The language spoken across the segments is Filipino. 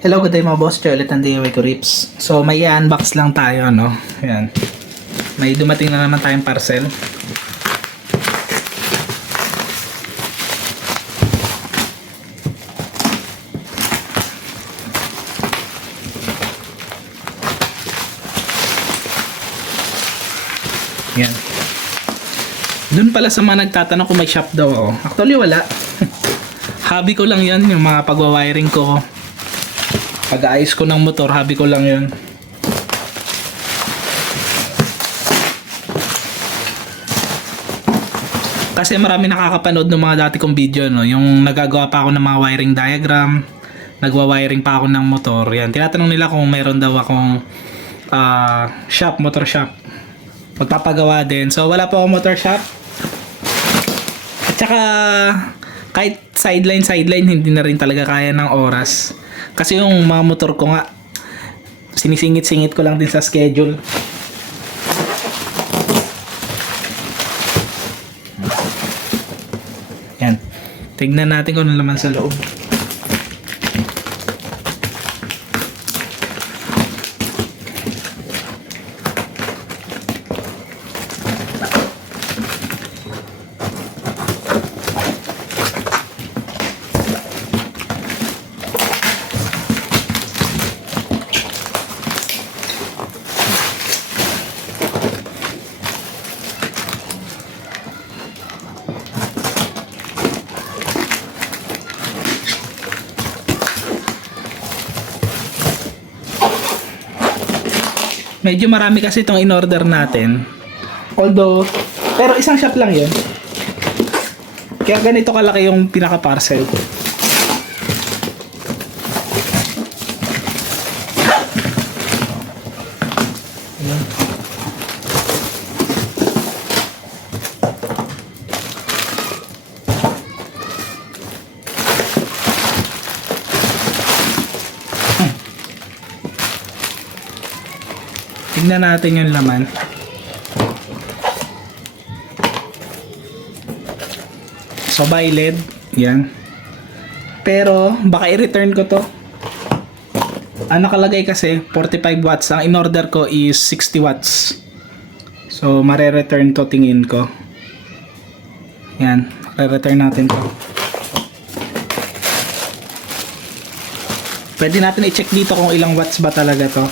Hello, good day mga boss. Joy ulit ng DIY to Rips. So, may i-unbox lang tayo, no? Ayan. May dumating na naman tayong parcel. Ayan. Doon pala sa mga nagtatanong kung may shop daw ako. Actually, wala. Hobby ko lang yan, yung mga pagwawiring ko. Pag-aayos ko ng motor, hobby ko lang yun. Kasi marami nakakapanood ng mga dati kong video, no? Yung nagagawa pa ako ng mga wiring diagram, nagwa-wiring pa ako ng motor. Yan, tinatanong nila kung mayroon daw akong shop, motor shop. Magpapagawa din. So wala pa akong motor shop. At saka kahit sideline hindi na rin talaga kaya ng oras. Kasi yung mga motor ko nga, sinisingit-singit ko lang din sa schedule. Yan. Tignan natin kung ano laman sa loob. Medyo marami kasi itong in-order natin. Although, pero isang shop lang yun. Kaya ganito kalaki yung pinaka-parcel. Tignan natin yung laman. So, by LED. Yan. Pero, baka i-return ko to. Ang nakalagay kasi, 45 watts. Ang in-order ko is 60 watts. So, mare-return to, tingin ko. Yan. Re-return natin to. Pwede natin i-check dito kung ilang watts ba talaga to.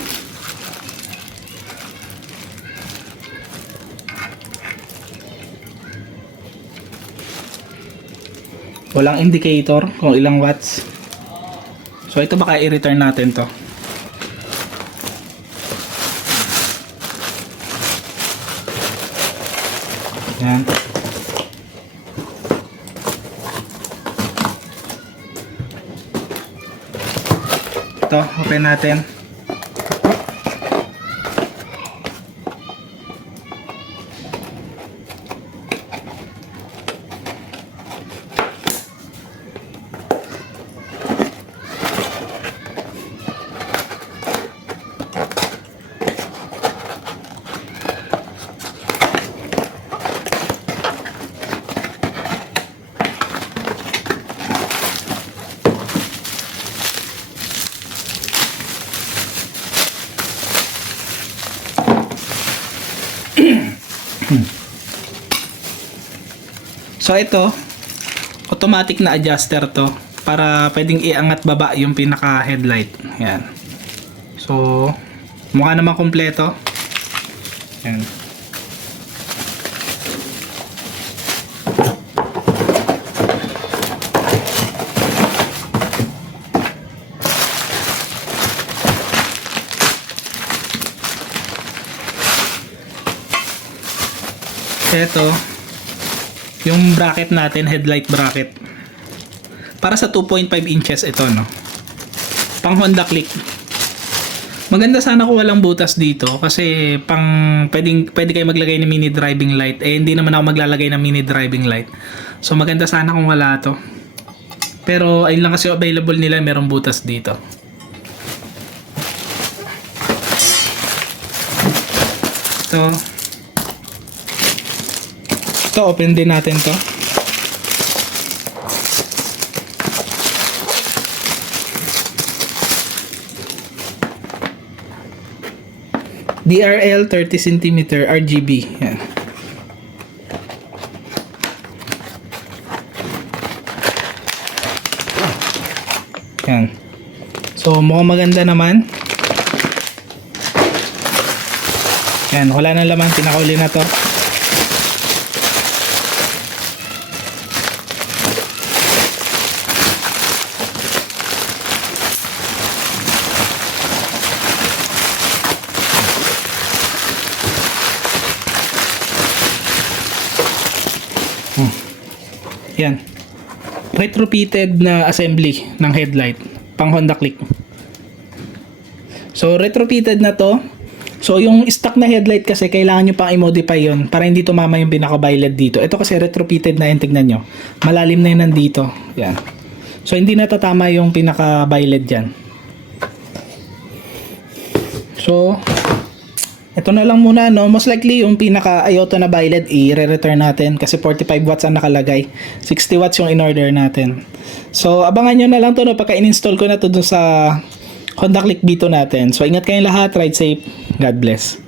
Walang indicator kung ilang watts. So ito baka i-return natin to. Yan. Ito, open natin. So ito, automatic na adjuster to para pwedeng iangat baba yung pinaka headlight. Yan. So mukha naman kompleto. Yan. Ito yung bracket natin, headlight bracket. Para sa 2.5 inches ito, no. Pang Honda Click. Maganda sana kung walang butas dito kasi pwede kayo maglagay ng mini driving light. Eh hindi naman ako maglalagay ng mini driving light. So maganda sana kung wala to. Pero ayun lang kasi available nila, merong butas dito. Ito, open din natin to. DRL 30 cm RGB. Yan. Yan. So, mukhang maganda naman. Yan, wala na laman. Pinakauli na to. Yan. Retrofitted na assembly ng headlight pang Honda Click. So retrofitted na to. So yung stock na headlight kasi kailangan nyo pang i-modify yun para hindi tumama yung pinaka-violet dito. Ito kasi retrofitted na yan, tignan nyo. Malalim na yun nandito. Yan. So hindi natatama yung pinaka-violet dyan. So ito na lang muna, no? Most likely yung pinaka Iota na violet i-return natin kasi 45 watts ang nakalagay. 60 watts yung in-order natin. So abangan nyo na lang to, no? Pagka in-install ko na to dun sa Honda Click B2 natin. So ingat kayong lahat, ride safe, God bless.